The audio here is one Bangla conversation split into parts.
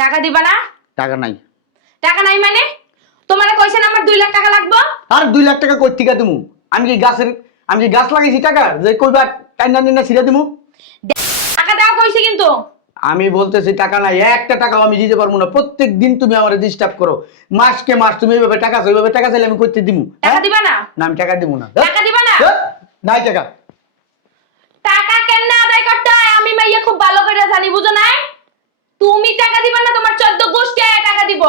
টাকা দিবা না? টাকা নাই। টাকা নাই মানে? তোমারে কইছেন আমার 2 লাখ টাকা লাগবে। আর 2 লাখ টাকা কই থেকে দিমু? আমি কি গাছ লাগাইছি টাকা যে কইবা টাইনা নিনা ছিড়া দিমু? টাকা দাও কইছি কিন্তু। আমি বলতেছি টাকা নাই, একটা টাকাও আমি দিতে পারবো না। প্রত্যেক দিন তুমি আমারে ডিস্টার্ব করো। মাসকে মাস তুমি এইভাবে টাকা চাও, এইভাবে টাকা চাইলে আমি কইতে দিমু? টাকা দিবা না? না আমি টাকা দিমু না। টাকা দিবা না? নাই টাকা। টাকা কেন আদায় করতে হয় আমি মাইয়া খুব ভালো করে জানি, বুঝো নাই? তুমি টাকা দিবা না, তোমার 14 গোষ্ঠী টাকা দিব।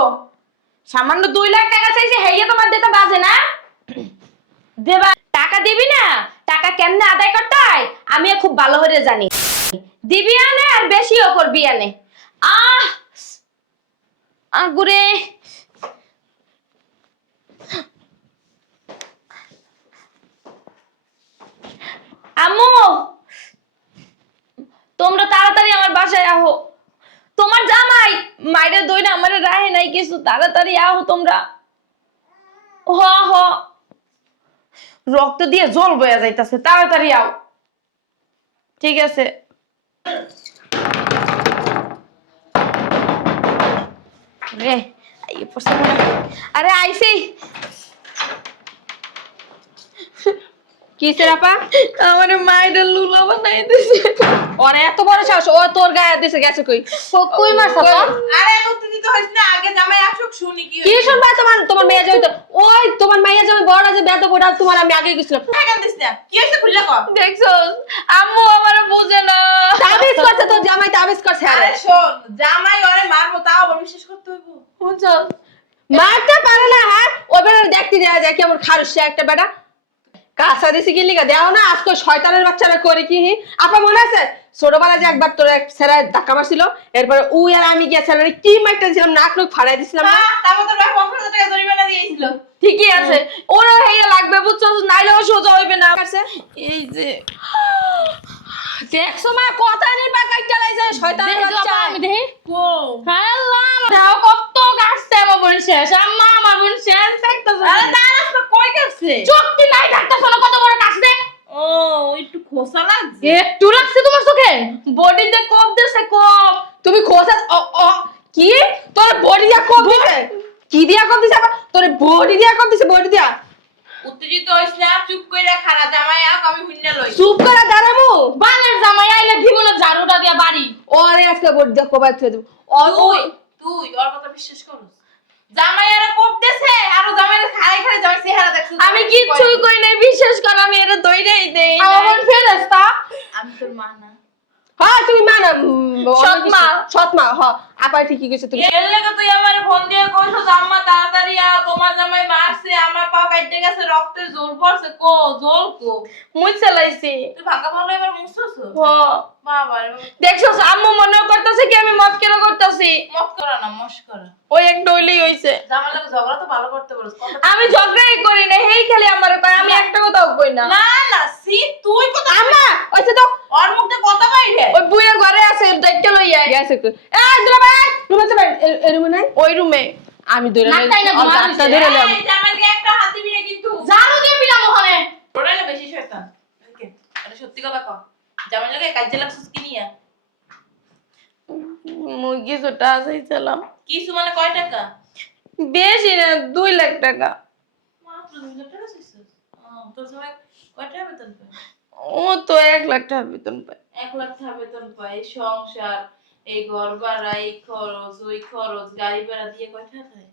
সামান্য 2 লাখ টাকা চাইছে, হেইয়া তোমার দিতে বাজে না? দেবা টাকা দিবি না? টাকা কেমনে আদায় করতে হয় আমি খুব ভালো করে জানি। দিবি আনে আর বেশিও করবি আনে। আগুরে আম্মু, তোমরা তাড়াতাড়ি আমার বাসায় আহো। তোমার জামাই মাইরে দই না আমারে রাহে নাই কিছু, তাড়াতাড়ি আহো তোমরা। হ হ, রক্ত দিয়ে জল বয়া যাইতাছে, তাড়াতাড়ি আও। ঠিক আছে। রে আইয়ে পড়ছে মনে হয়। আরে আইছি। কিসের আপা? আমার মাইরে লুলা বানাই দিছে। ওরে এত বড় সাহস, ও তোর গায়ে দিছে গেছে কই? কই মারছ তো? আরে উত্তেজিত হইছ না, আগে জামাই আসুক শুনি কি কি শুনবা? তোমার মেয়ে যাই তো ওই তোমার মেয়ে যাই বড় যে বেদ বড়, তোমার আমি আগে গেছিলাম। টাকা দিস না, কি হইছে খুললে কর। দেখছস আম্মু আমারে বুঝে না। তাবিজ করছে তো জামাই, তাবিজ করছে। আরে শোন, জামাই ওরে মারবো তাও আবার বিশ্বাস করতে হইব। বুঝছস মারতে পারে না। হ্যাঁ ওই বেটা দেখতে দেয়া যায় কেমন খারুসে একটা বেটা। কাঁচা দিছি কি লিগা দেও না? আজকে শয়তানের বাচ্চারা করে কি? আপা মনে আছে ছোটবেলায় যে একবার তোর এক ছেলে ধাক্কা মারছিল, এরপরে উই আর আমি গিয়ে ছেলের কি মারটা দিছিলাম, নাক নাক ফাড়াই দিছিলাম না? তারপর তোর ভাই 50,000 টাকা জরিমানা দিয়েছিল। ঠিকই আছে, ওরা হেয়া লাগবে বুঝছস, নাইলে ও সোজা হইবে না। এই যে দেখছো মা কথা নেই বাকাই চালাই যায় শয়তানের বাচ্চা। আমি দেখি কো আল্লাহ দাও কত গাছছে আমার বোন শেষ। আম্মা আমার বোন শেষ দেখতেছ? আরে দাঁড়াস তো, কই গেছে? চোখটি নাই দেখতেছ না কত বড় কাছে? ও একটু খোসা লাগছে। একটু লাগছে তোমার চোখে? বডিতে কোপ দিছে কোপ। তুমি খোসা কি তোর বডি দিয়া কোপ দিছে? কি দিয়া কোপ দিছে? আবার তোর বডি দিয়া কোপ দিছে? বডি দিয়া উত্তেজিত হইছ না, চুপ কইরা খাড়া, জামাই আও আমি হুইন্না লই। চুপ করে দাঁড়ামু। বালের জামাই আইলে জীবনে ঝাড়ুটা দিয়া বাড়ি। ওরে আজকে বডি দিয়া কোবাই থই দেব। তুই তুই ওর কথা বিশ্বাস করস? জামাই আরে কোপ দেছে, আর জামাইরে খাড়াই খাড়াই জামাই চেহারা দেখছ? আমি কিচ্ছুই কই নাই, বিশ্বাস কর আমি এটা দইরাই দেই। আমার বোন ফেরেশতা। আমি তোর মা না। হ্যাঁ তুমি মা না? সৎ মা। সৎ মা। হ্যাঁ আপা ঠিকই কইছে তুমি। এর লাগা তুই আমারে ফোন দিয়ে কইছস আম্মা তাড়াতাড়ি আ, তোমার জামাই মারছে, আমার পা কাটতে গেছে, রক্তের জোর পড়ছে। কো জোর কো? মুই চালাইছি। তুই ভাঙা ভালো এবার মুছছস? হ বাবা রে বাবা, দেখছস আম্মু মনে করতেছে কি আমি মদ কেন করতেছি? মত করা না, মস্করা। ওই একটা হইলেই হইছে। জামাই লাগে ঝগড়া তো ভালো করতে পারছ। আমি ঝগড়াই করি না, হেই খালি আমারে কয়, আমি একটা কথাও কই না। না না, সি তুই কথা আম্মা ওইছে তো ওর মুখে কথা বাইরে। ওই বুইয়া ঘরে আছে, দায়িত্ব লই আয়। গেছে কই? এই দুলা ভাই রুমে তো রুমে নাই? ওই রুমে আমি ধরে নাকটাই না ঘুমা নাকটা ধরে লইলাম। এই জামাইকে একটা হাত দিবি না কিন্তু। ঝাড়ু দিয়ে পিলাম ওখানে। ওরা না বেশি শয়তান। ওকে, আরে সত্যি কথা কও। জামাই লাগে কাজে লাগছস কি নিয়া? মুই কিছু টাকা চাইছিলাম। কিছু মানে কয় টাকা? বেশি না, 2 লাখ টাকা। মাত্র 2 লাখ টাকা চাইছস? তোর জামাই কয় টাকা বেতন পায়? ও তো 1 লাখ টাকা বেতন পায়। 1 লাখ টাকা বেতন পায়, এই সংসার, এই ঘর ভাড়া, এই খরচ, ওই খরচ, গাড়ি ভাড়া দিয়ে কয় টাকা দেয়?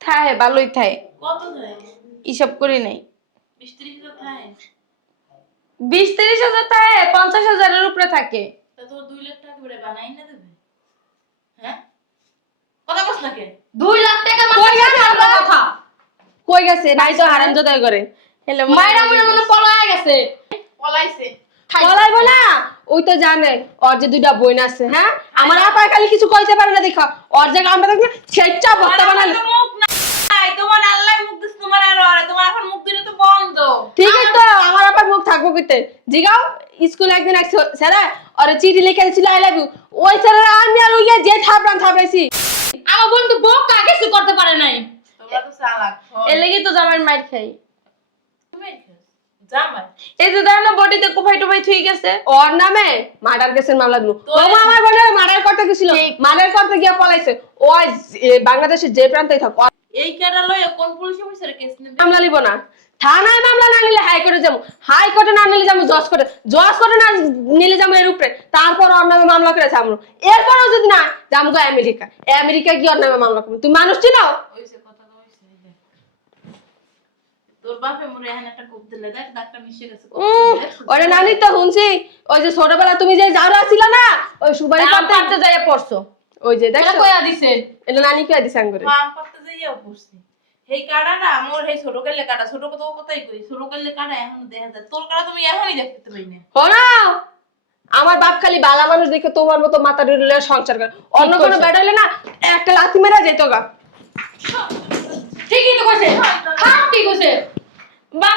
থায় ভালোই থায়, কত দেয়? হিসাব করি নাই। 20-30 হাজার দেয়? 20-30 হাজার থাকে, 50 হাজারের উপরে থাকে। তা তোর 2 লাখ টাকা করে বানাই না দেবে? হ্যাঁ, কথা কস না কে? 2 লাখ টাকা কই গেছে আমার কথা? কই গেছে? নাই তো হারামজাদা করে। হেলে মাইরা মনে পলায় গেছে। পলাইছে। পলাইবো না? ওই তো জানে ওর যে 2টা বোন আছে। হ্যাঁ আমার আপা খালি কিছু কইতে পারে না, দেখো ওর যে আমরা দেখি সেটা ভর্তা বানালে। তোমার মুখ নাই, তোমার আল্লাহ মুখ দিছে, তোমার আর ওরে, তোমার এখন মুখ দিলে তো বন্ধ। ঠিক আছে তো আমার আপার মুখ থাকবো কিতে? জিগাও স্কুলে একদিন এক স্যার ওরে চিঠি লিখে দিছিল আই লাভ ইউ, ওই স্যার আমি আর ওই যে থাপড়াইছি। আমার বোন তো বোকা কিছু করতে পারে নাই। তোমরা তো চালাক। এর লাগি তো জামাই মাইর খাই। তুমি জামাই এই যে দেখো না বডিতে কোফাই টোফাই থুই গেছে। ওর নামে মার্ডার কেসের মামলা দিল। বাবা আমার বোনের মার্ডার করতে গেছিল, মার্ডার করতে গিয়ে পলাইছে। ওই বাংলাদেশের যে প্রান্তেই থাক এই কেরালয়ে কোন পুলিশ অফিসারে কেস নেবে? মামলা নিব না। থানায় মামলা না নিলে হাইকোর্টে যাবো, হাইকোর্টে না নিলে যাবো জজ কোর্টে, জজ কোর্টে না নিলে যাবো এর উপরে, তারপর ওর নামে মামলা করে যাবো। এরপরেও যদি না যাবো আমেরিকা, আমেরিকা কি ওর নামে মামলা করবো? তুমি মানুষ চিনো? ওইসে কথা কইছে দেখ। তোর বাপে মরে এখানে একটা কোপ দিলে দেখ ডাক্তার মিশে গেছে। ওরে নানি তো শুনছি, ওই যে ছোটবেলা তুমি যে যাওয়া ছিল না, ওই সুবাই আম পাড়তে যাইয়া পড়ছো। ওই যে এটা দেখো কইয়া দিছে। এটা নানি কে দিছে আঙ্গুরে। মাম পাতে যাইয়া পড়ছি। এই কাড়াটা মোর এই ছোট কালে কাটা, ছোট কত কথাই কই, ছোট কালে কাটা এখনো দেখা যায়। তোর কাটা তুমি এখনই দেখতে পাই না। হলো আমার বাপ খালি বালা মানুষ দেখে তোমার মতো মাথা ডুলে সংসার করে, অন্য কোনো বেড়া হলে না একটা লাথি মেরা যেত গা। ঠিকই তো কইছে। হ্যাঁ ঠিক কইছে।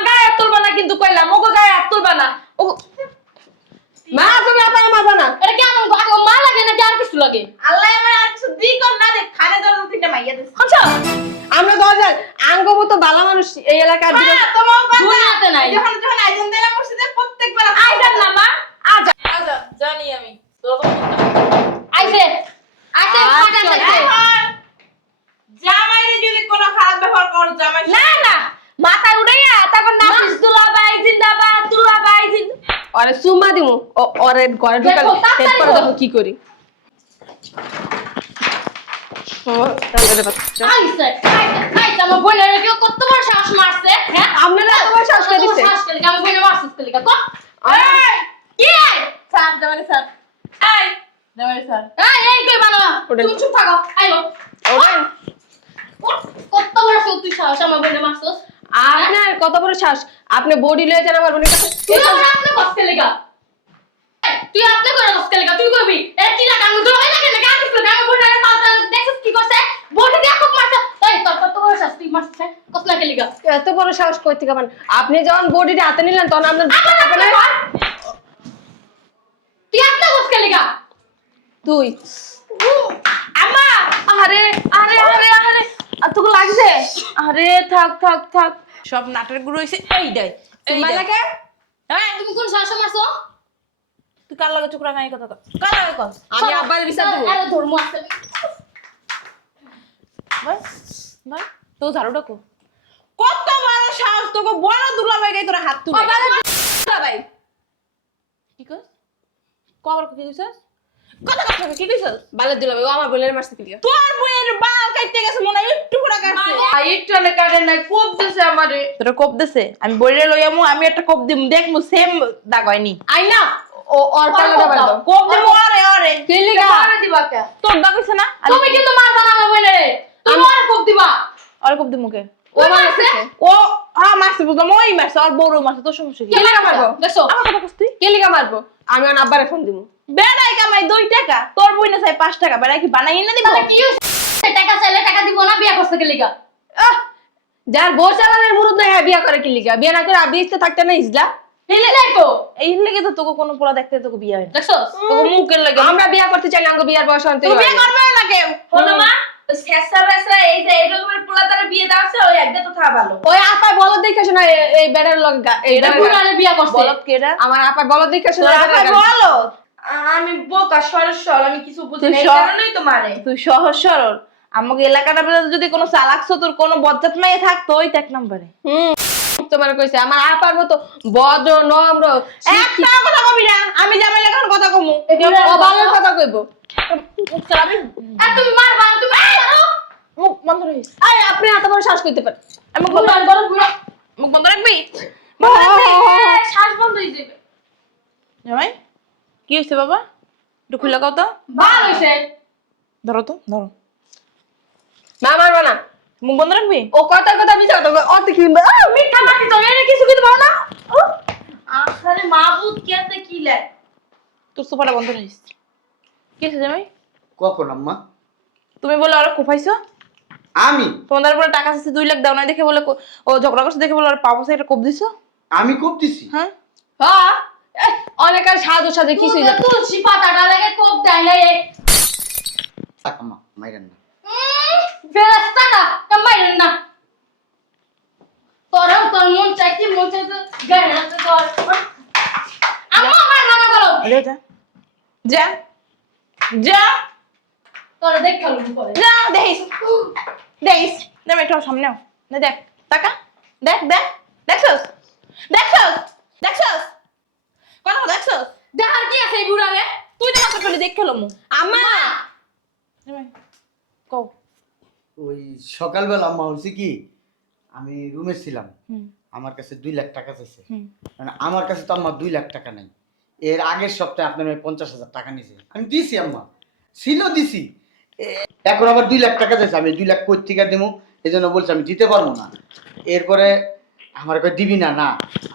গায়ে হাত তুলবা না কিন্তু কইলাম, ওগো গায়ে হাত তুলবা না। ও মা তুমি আপনার মারবা না। এটা কি আমার আগে মা লাগে নাকি আর কিছু লাগে? আল্লাহ আমার আর কিছু দিক না দেখ, খানে ধরো তিনটা মাইয়া দিছে। আচ্ছা আমরা 2000 আঙ্গ মতো বালা মানুষ এই এলাকার দিকে হ্যাঁ, তোমার কথা দুনিয়াতে নাই। যখন যখন আইজন দেলা মসজিদে প্রত্যেকবার আইজান না মা, আজ আচ্ছা জানি আমি তোর তো আইছে আইছে ফাটা যাচ্ছে। জামাইরে যদি কোনো খারাপ ব্যবহার করো জামাই না না মাথায় উড়াইয়া তারপর নাচিস দুলাভাই জিন্দাবাদ দুলাভাই জিন্দাবাদ। ওরে সুমা দিমু, ওরে ঘরে ঢুকাল দেখো, তাড়াতাড়ি এরপরে করো। দেখো কি করি। আইছে আইছে আমার বোনের কেউ কত বড় শ্বাস মারছে। হ্যাঁ আপনারা তোমার শ্বাস কে দিছে? শ্বাস কেলে আমার বোনের মারছিস কেলে কত? এই কি স্যার জামাই স্যার এই জামাই স্যার এই কই বানো ওটা- তুমি চুপ থাকো আইলো ওরে কত বড় সত্যি শ্বাস আমার বোনের মারছিস। আপনার কত বড় শ্বাস, আপনি বডি লয়ে যান আমার বোনের কাছে। তুই আপনি কষ্ট লেগা তুই আপনি করে কষ্ট লেগা তুই কইবি এ কি না কাম ধরে লাগে না কাম কিছু কাম বোনের পাল্টা দেখছিস কি করছে বডি দিয়ে খুব মারছে। এই তোর কত বড় শ্বাস তুই মারছিস কষ্ট লাগে লেগা এত বড় সাহস কই থেকে পান? আপনি যখন বডিটা হাতে নিলেন তখন আপনার আপনার তুই আপনি কষ্ট লেগা তুই আম্মা আরে আরে আরে আরে আতকো লাগছে। আরে থাক থাক থাক সব নাটের গুরু হইছে এইটাই তুই মালাকে এই তুমি কোন শ্বাস মারছো? তুই কার লাগে চুকরা গায় কথা কর কার লাগে কর আমি আব্বার বিচার দেব। আরে ধর্ম আছে ভাই ভাই তো ঝাড়ুটা কো কত বড় সাহস তোকে বড় দুলাভাই গায় তোর হাত তুলে ভাই কি কস কবার কি কইছস কথা কথা কি কইছস বালে দিলাম ও আমার বোনের মারছে কি লিগা? তোর বইয়ের বাল কাটতে গেছে মনে হয় একটু পুরা কাটছে একটু না কাটে না কোপ দিছে আমারে। তোর কোপ দিছে আমি বইরে লইয়ামু আমি একটা কোপ দিমু দেখমু সেম দাগ হয়নি আই না ও ওর পালাটা বাড়ি দাও। কোপ দিমু আরে আরে কি লিগা? আরে দিবা কে? তোর দাগ হইছে না তুমি কিন্তু মারবা না আমার বোনের। তুমি আর কোপ দিবা। আরে কোপ দিমু কে ও মারছে ও হ্যাঁ মারছে বুঝলাম ওই মারছে আর বড় মারছে তোর সমস্যা কি কি লিগা মারবো? দেখছো আমার কথা কস তুই কি লিগা মারবো? আমি আমার আব্বারে ফোন দিমু। বেড়াই কামাই 2 টাকা তোর বই না চাই 5 টাকা বেড়াই কি বানাই না দিব তাহলে কি হইছে? টাকা চাইলে টাকা দিব না বিয়া করতে গেলে গা। আহ যার বউ চালানের মুরুদ না হ্যাঁ বিয়া করে কি লিগা? বিয়া না করে আবি ইস্তে থাকতে না ইজলা। নিলেই তো এই লাগে তো তোকে কোনো পোলা দেখতে তোকে বিয়ে হয় না দেখছো তোকে মুখের লাগে আমরা বিয়া করতে চাই না, আমাকে বিয়ার বয়স হতে তুই বিয়ে করবে না কেউ শোনো মা ওই শেষা বেসরা এই যে এই রকমের পোলাতারে বিয়ে দাওছে ওই একদম তো থা ভালো। ওই আপা বলদ দেখে শোনা এই বেটার লগ এই এটা পুরানে বিয়া করছে। বলত কেডা আমার আপা বলদ দেখে শোনা তোর আপা বলো আমি বোকা সরল আমি কিছু বুঝি তুই না এই সর- কারণেই তো মারে। তুই সহজ সরল আমাকে এলাকাটা বেরোতে যদি কোনো চালাকছো তোর কোনো বজ্জাত মেয়ে থাকতো ওই তো 1 নম্বরে তোমার কইছে আমার আপার মতো ভদ্র নম্র একটা কথা কবি না আমি জামাই লাগার কথা কমু ও বালের কথা কইবো। মুখ চালাবি আর তুমি মারবা না, তুমি মারো। মুখ বন্ধ রাখিস আই আপনি এত বড় শ্বাস কইতে পারেন? আমি মুখ বন্ধ মুখ বন্ধ রাখবি শ্বাস বন্ধ হয়ে যাবে। জামাই কি হয়েছে বাবা একটু খুলে কাও তো ভালো হইছে। ধরো তো ধরো না মারবা না। মুখ বন্ধ রাখবি ও কথার কথা মিছা কথা কয়। অত কি মিঠা মাটি তো এনে কিছু কিন্তু ভালো না। আরে মাবুদ কেতে কি লে? তোর সোফাটা বন্ধ রাখিস কি হয়েছে জামাই কখন আম্মা? তুমি বলে ওরা কোফাইছো আমি তোমাদের উপরে টাকা আছে 2 লাখ দাও না দেখে বলে ও ঝগড়া করছে দেখে বলে ওর পাপসে একটা কোপ দিছো আমি কোপ দিছি? হ্যাঁ হ্যাঁ অনেক আর সাধু সাধু কিছুই তুই না। তো তুলসী পাতাটা লাগে কোপ দেয় না এই থাক আম্মা মাইরেন না। ফেরেশতাটা মাইরেন না। তোরা তোর মন চাই কি মন চাই তো গায়ে হাতে তোর আম্মা আমার নানা বলো আরে যা যা যা তোরা দেখ খেলো পরে যা দেখিস দেখিস দেখ একটু সামনে আও। না দেখ টাকা দেখ দেখ দেখছস দেখছস দেখছস কথা দেখছস দেখার কি আছে এই বুড়ারে তুই তো মাথা ফেলে দেখ খেলো মু আম্মা কও ওই সকালবেলা আম্মা হয়েছে কি আমি রুমে ছিলাম, আমার কাছে 2 লাখ টাকা চাইছে। মানে আমার কাছে তো আম্মা 2 লাখ টাকা নাই। এর আগের সপ্তাহে আপনার মেয়ে 50,000 টাকা নিয়েছে, আমি দিছি আম্মা, ছিল দিছি। এখন আবার 2 লাখ টাকা চাইছে, আমি 2 লাখ কই থেকে দেবো এই জন্য বলছি আমি দিতে পারবো না। এরপরে আমার কই দিবি না, না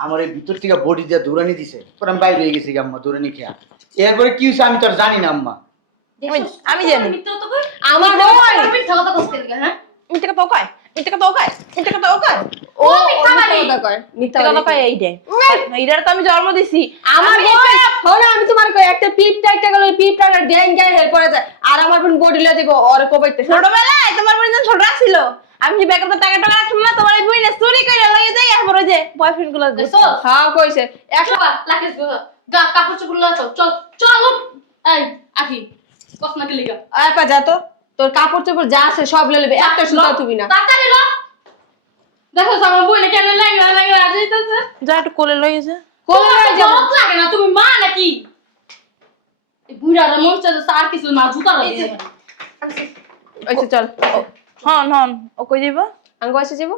আমার এই ভিতর থেকে বডি দিয়ে দৌড়ানি দিছে, পরে আমি বাইরে হয়ে গেছি আম্মা দৌড়ানি খেয়া। এরপরে কি হয়েছে আমি তো আর জানি না আম্মা। আমি জানি মিথ্যা তো কই আমার বই মিথ্যা কথা কইতে গেল হ্যাঁ মিথ্যা কথা কয় মিথ্যা কথা কয় মিথ্যা কথা কয় ও মিথ্যা বাড়ি। মিথ্যা কথা কয় মিথ্যা মিথ্যা কথা কথা কয় এই দে এইটার তো আমি জন্ম দিছি আমার আমি বোন ফোন আমি তোমার কই একটা পিপ টাইটা গেল পিপ টাইটা ড্যাং গায় হের পড়ে যায় আর আমার বোন বডি লা দিব ওর কোবাইতে ছোটবেলায় তোমার বোন যখন ছোট ছিল আমি যে ব্যাগে টাকা টাকা রাখতাম না তোমার এই বইনে চুরি করে লইয়ে যাই আর পরে যে বয়ফ্রেন্ড গুলো দেখছো হ্যাঁ কইছে একশো বার লাখিস গা কাপড় চোপড় লাগাও চল চল এই আখি কস না কি লিগা আপা যা তো তোর কাপড় চোপড় যা আছে সব লয়ে নেবে একটা সুতা তুমি না তাড়াতাড়ি ল দেখো আমার বইলে কেন লাগা লাগা আজ হইতাছে যা একটু কোলে লইয়ে যা কোলে লয়ে যাবো। গরম লাগে না তুমি মা নাকি এই বুড়ার মন চাইছে আর কিছু না জুতা লাগে আচ্ছা চল হন হন ও কই যাইব আমি কইছে যাব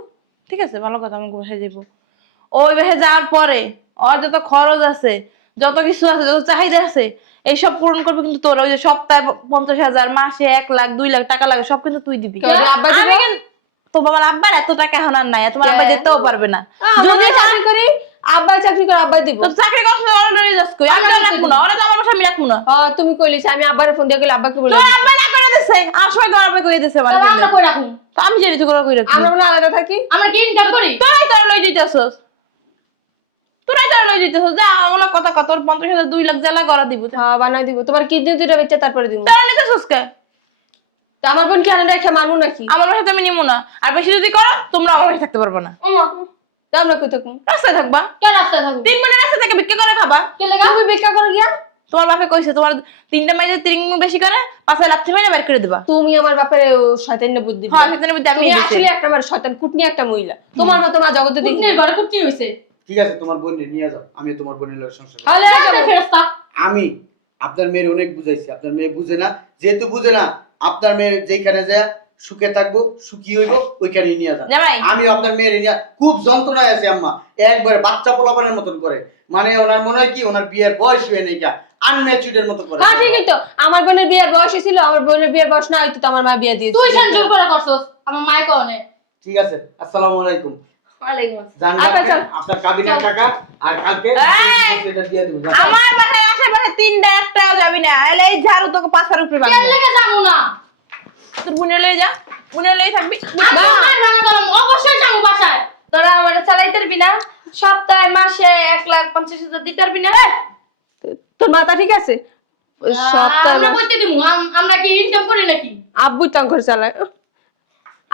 ঠিক আছে ভালো কথা আমি বসে যাইব ওই বেহে যাওয়ার পরে ওর যত খরচ আছে যত কিছু আছে যত চাহিদা আছে এইসব পূরণ করবে কিন্তু তোর ওই যে সপ্তাহে 50,000 মাসে 1 লাখ 2 লাখ টাকা লাগে সব কিন্তু তুই দিবি তোর আব্বা দিবে? আমি কিন্তু তো বাবার আব্বার এত টাকা এখন আর নাই তোমার আব্বা যেতেও পারবে না যদি চাকরি করি আব্বা চাকরি করে আব্বা দিব তো চাকরি করছ না অলরেডি যাস কই আমি রাখবো না ওরা তো আমার বাসা আমি রাখবো না তুমি কইলিস আমি আব্বারে ফোন দিয়ে কইলে আব্বাকে বলে তোর আব্বা না করে দিছে আর সবাই গর্বে কই দিছে মানে তাহলে আমরা কই রাখুন তো আমি জানি তো করে কই রাখি আমরা বলে আলাদা থাকি আমরা কি ইনকাম করি তোরাই তোর লই দিতেছস তোরাই তোর লই দিতেছস যা ওলা কথা কত 50,000 2 লাখ জ্বালা করা দিব হ্যাঁ বানাই দিব তোমার কিডনি দুটো বেচে তারপরে দিব তোরা নিতেছস কে তো আমার বোন কি আনে রেখে মারবো নাকি আমার বাসাতে আমি নিমু না আর বেশি যদি করো তোমরা আমার বাসায় থাকতে পারবে না ওমা তো আমরা কই থাকবো রাস্তায় থাকবা কে রাস্তায় থাকবো 3 মিনিট রাস্তা থেকে ভিক্ষা করে খাবা কে লাগা তুমি ভিক্ষা করে গিয়া তোমার বাপে কইছে তোমার 3টা মাইজে 3 গুণ বেশি করে 5 লাখ থেকে বের করে দিবা তুমি আমার বাপের শয়তান বুদ্ধি হ্যাঁ সেখানে মধ্যে আমি তুমি দিছি আসলে একটা আমার শয়তান কুটনি একটা মহিলা তোমার মতো মা জগতে দেখি কুটনির ঘরে কুটনি হইছে ঠিক আছে তোমার বোনের নিয়ে যাও, আমি তোমার বোনের লগে সংসার করব। তাহলে যাবে ফেরেশতা আমি আপনার মেয়ের অনেক বুঝাইছি, আপনার মেয়ে বুঝে না, যেহেতু বুঝে না আপনার মেয়ে যেখানে যায় সুখে থাকবো সুখী হইব ওইখানে নিয়ে যান। জামাই আমি আপনার মেয়ের নিয়ে খুব যন্ত্রণায় আছে আম্মা, একবারে বাচ্চা পোলাপানের মতন করে, মানে ওনার মনে হয় কি ওনার বিয়ের বয়স হয়ে নেই, আনম্যাচুরের মতো করে। হ্যাঁ ঠিকই তো আমার বোনের বিয়ের বয়স ছিল আমার বোনের বিয়ের বয়স না হইতো তো আমার মা বিয়ে দিয়েছে তুই সেঞ্জুর করে করছস আমার মায় কোনে ঠিক আছে, আসসালামু আলাইকুম। ওয়ালাইকুম আসসালাম জান আচ্ছা, চল। আপনার কাবিনের টাকা আর কালকে এই! এটা দিয়ে দেব। আমার বাসায় আশেপাশে 3টা একটাও যাবি না এলে এই ঝাড়ু তোকে পাছার উপরে কে বাঁধবো লাগা যামু না তোর বোনের লয়ে যা বোনের লয়ে থাকবি আমি মার রান্না করলাম অবশ্যই যামু বাসায় তোরা আমার চালাইতে পারবি না, সপ্তাহে মাসে 1,50,000 দিতে পারবি না। তোর মাথা ঠিক আছে সপ্তাহে আমরা কইতে দিমু আমরা কি ইনকাম করি নাকি আব্বু তো ঘর চালায়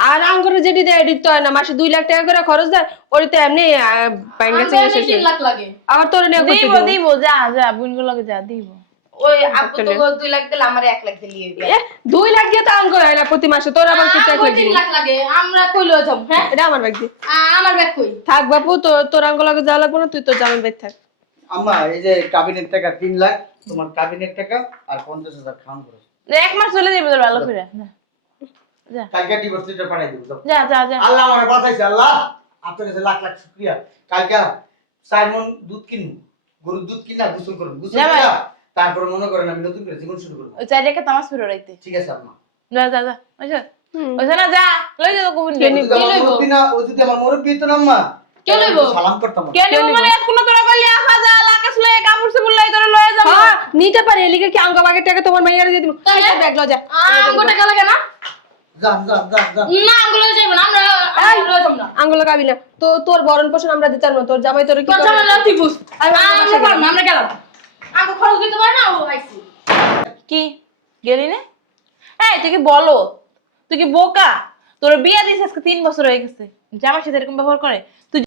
আর আঙ্গুরে যেটি দেয় এডিট তো হয় না মাসে 2 লাখ টাকা করে খরচ দেয় ওর তো এমনি বাইঙ্গা আমাদের চেঙ্গা শেষ 3 লাখ লাগে আবার তোর নিয়ে করতে দিব দিব দিব যা যা বোনগুলো লগে যা দিব ওই আব্বু তো 2 লাখ দিলে আমার 1 লাখ দিলিয়ে দিয়া। 2 লাখ দিয়ে তো আঙ্গুর হয় না প্রতি মাসে তোর আবার কি টাকা আমার দিব 3 লাখ লাগে আমরা কই লয়ে যাম হ্যাঁ এটা আমার ব্যাগ দি আমার ব্যাগ কই থাক বাপু তোর আঙ্গুর লাগে যাওয়া লাগবে না তুই তোর জামাই ব্যাগ থাক আম্মা এই যে কাবিনের টাকা 3 লাখ, তোমার কাবিনের টাকা আর 50,000 খাওয়ান করে। এক মাস চলে যাবে তোর ভালো করে যা কালকে ডিভোর্স লেটার পাঠাই দেব। যাও। যা যা যা আল্লাহ আমারে বাঁচাইছে, আল্লাহ আপনার কাছে লাখ লাখ শুকরিয়া। কালকে 4 মণ দুধ কিনবো, গরুর দুধ কিনা গোসল করব, গোসল যা ভাই। করা তারপর মনে করেন আমি নতুন করে জীবন শুরু করব। ওই চাই রেখে তামাস ফিরে রাইতে ঠিক আছে আম্মা। যা যা যা ওইসা ওইসা না যা লই যা তো ও যদি আমার মুরব্বি না, ও যদি আমার মুরব্বি হতো না আম্মা, কে লইবো? সালাম করতাম। কে নিব মানে আজ কোন তোরা কইলি আফা যা লাকেশ লয়ে কাপড় সে বললাই তোরা লয়ে যাবো হ্যাঁ নিতে পারি এলিকে কি আঙ্গা বাগের টাকা তোমার মাইয়ারে দিয়ে দিব তাহলে? ব্যাগ লও যা আমগো টাকা লাগে না যা যা যা যা। না আমগুলো যাইব না আমরা লয়ে যাম না আঙ্গুল লাগাবি না তো তোর বরণ পোষণ আমরা দিতে পারবো তোর জামাই তোর কি তোর করে? জামাই লাথি বুঝ আমরা আমরা পারবো না, আমরা গেলাম আমগো খরচ দিতে পারে না ও আইছি কি গেলি না এই তুই কি বলো তুই কি বোকা তোর বিয়ে দিয়েছে আজকে 3 বছর হয়ে গেছে, জামার সাথে এরকম ব্যবহার করে? তুই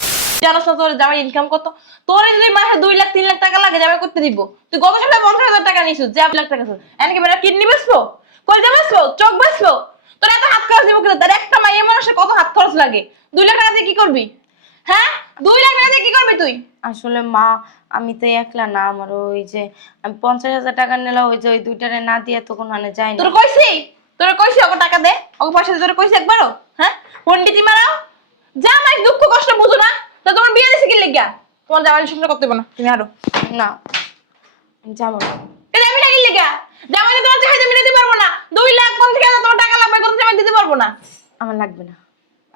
জানোস না তোর জামার ইনকাম কত? তোর যদি মাসে 2 লাখ 3 লাখ টাকা লাগে জামাই করতে দিব, তুই গত সালে 50,000 টাকা নিছিস, যে 1 লাখ টাকা ছিল এনকে বেটা কিডনি বেচবো, কলজা বেচবো, চোখ বেচবো, তোর এত হাত খরচ দিব কিন্তু তার একটা মাইয়া মানুষের কত হাত খরচ লাগে? 2 লাখ টাকা দিয়ে কি করবি? হ্যাঁ 2 লাখ টাকা দিয়ে কি করবি তুই? আসলে মা আমি তো একলা না, আমার ওই যে আমি 50,000 টাকা নিলাম, ওই যে ওই দুইটারে না দিয়ে তখন মানে যাই না। তোর কইছি ওকে টাকা দে, ওকে পয়সা দে, তোর কইছি একবারও? হ্যাঁ পন্ডিতি মারাও, জামাই দুঃখ কষ্ট বুঝো না? তো তোমার বিয়ে দিছে কি লাগিয়া? তোমার জামাই সংসার করতে হবে না, তুমি আরো না যাবো না। এটা আমি লাগি লাগিয়া জামাই তোমার চাহিদা মিটাতে পারবো না, 2 লাখ 50,000 তোমার টাকা লাগবে, কত জামাই দিতে পারবো না। আমার লাগবে না।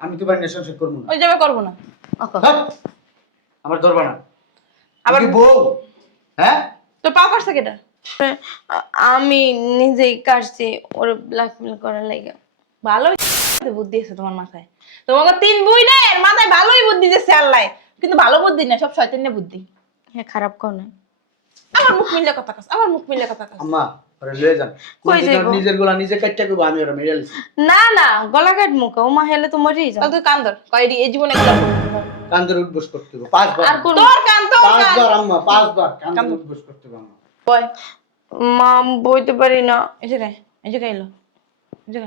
আমি তোমার নিয়ে সংসার করবো না। ওই জামাই করবো না। ওকে হ্যাঁ? আমার ধরবা না। আবার আবার বউ, হ্যাঁ? তোর পাও কাটছে কেটা? আমি নিজেই কাটছি ওর ব্ল্যাকমেল করার লাগে। ভালোই বুদ্ধি আছে তোমার মাথায়, তোমাকে 3 বুইনের মাথায় ভালোই বুদ্ধি দিয়েছে আল্লাহ, কিন্তু ভালো বুদ্ধি না, সব শয়তানের বুদ্ধি। হ্যাঁ খারাপ কর না। আমার মুখ মিললে কথা কাজ, আমার মুখ মিললে কথা কাজ। আম্মা ওরা লয়ে যান। কই কোনদিন যাইবো? ওর নিজের গোলা নিজে কাটতে করবো, আমি ওরা মেরে লিছি। না না গলা কাট মুখে ও মা হেলে তো মরেই যাও। তাহলে তুই কান্দর কয় এই জীবনে একটা কান্দর উঠবোস করতে হবে 5 বার। আর কোন তোর কান তো 5 বার আম্মা, 5 বার কান্দর উঠবোস করতে হবে আম্মা। বয় মা বইতে পারি না। এই যে এলো এই যে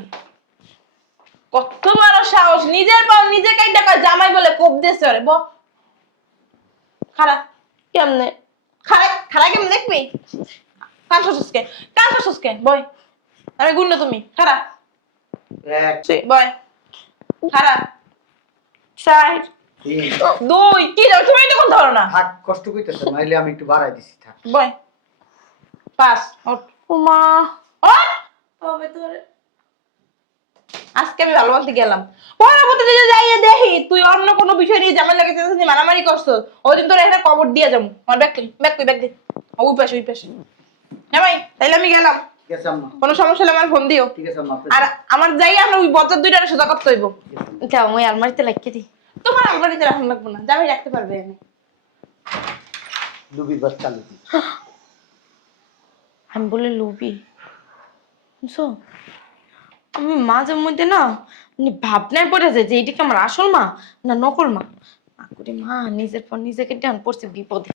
কত বড় সাহস, নিজের পাও নিজে কাইটা কয় জামাই বলে কোপ দিয়েছে রে। ব খারাপ কেমনে? খারাপ কেমন দেখবি? কান সুসকে বয়, আমি গুণ তুমি খারাপ 1 বয় খারাপ 4 2 কি দাও তুমি তো কোন ধরো না। থাক, কষ্ট কইতেছ নাইলে আমি একটু বাড়াই দিছি, থাক। বয় 5 ওঠ ও মা ওঠ। তবে তোর আজকে আমি ভালো বলতে গেলাম, পরবর্তীতে যে যাইয়ে দেখি তুই অন্য কোনো বিষয় নিয়ে ঝামেলা লাগেছিস, তুই মারামারি করছো, ওই দিন তোর একটা কবর দিয়ে যাবো। আমার ব্যাগ দে ওই পাশে জামাই, তাইলে আমি গেলাম। ঠিক আছে আম্মা, কোনো সমস্যা হলে আমার ফোন দিও। ঠিক আছে আম্মা। আর আমার যাই আমরা ওই বছর 2টারে সোজা করতে হইব। যাও মই আলমারিতে লাগিয়ে দিই। তোমার আলমারিতে রাখুন লাগবো না, জামাই রাখতে পারবে আমি। লুবির বাস চালু দি। আমি বলে লুবি বুঝছো? আমি মাঝে মধ্যে না মানে ভাবনায় পড়ে যায় যে এইটা কি আমার আসল মা না নকল মা। করে মা নিজের পর নিজেকে ডান পড়ছে বিপদে।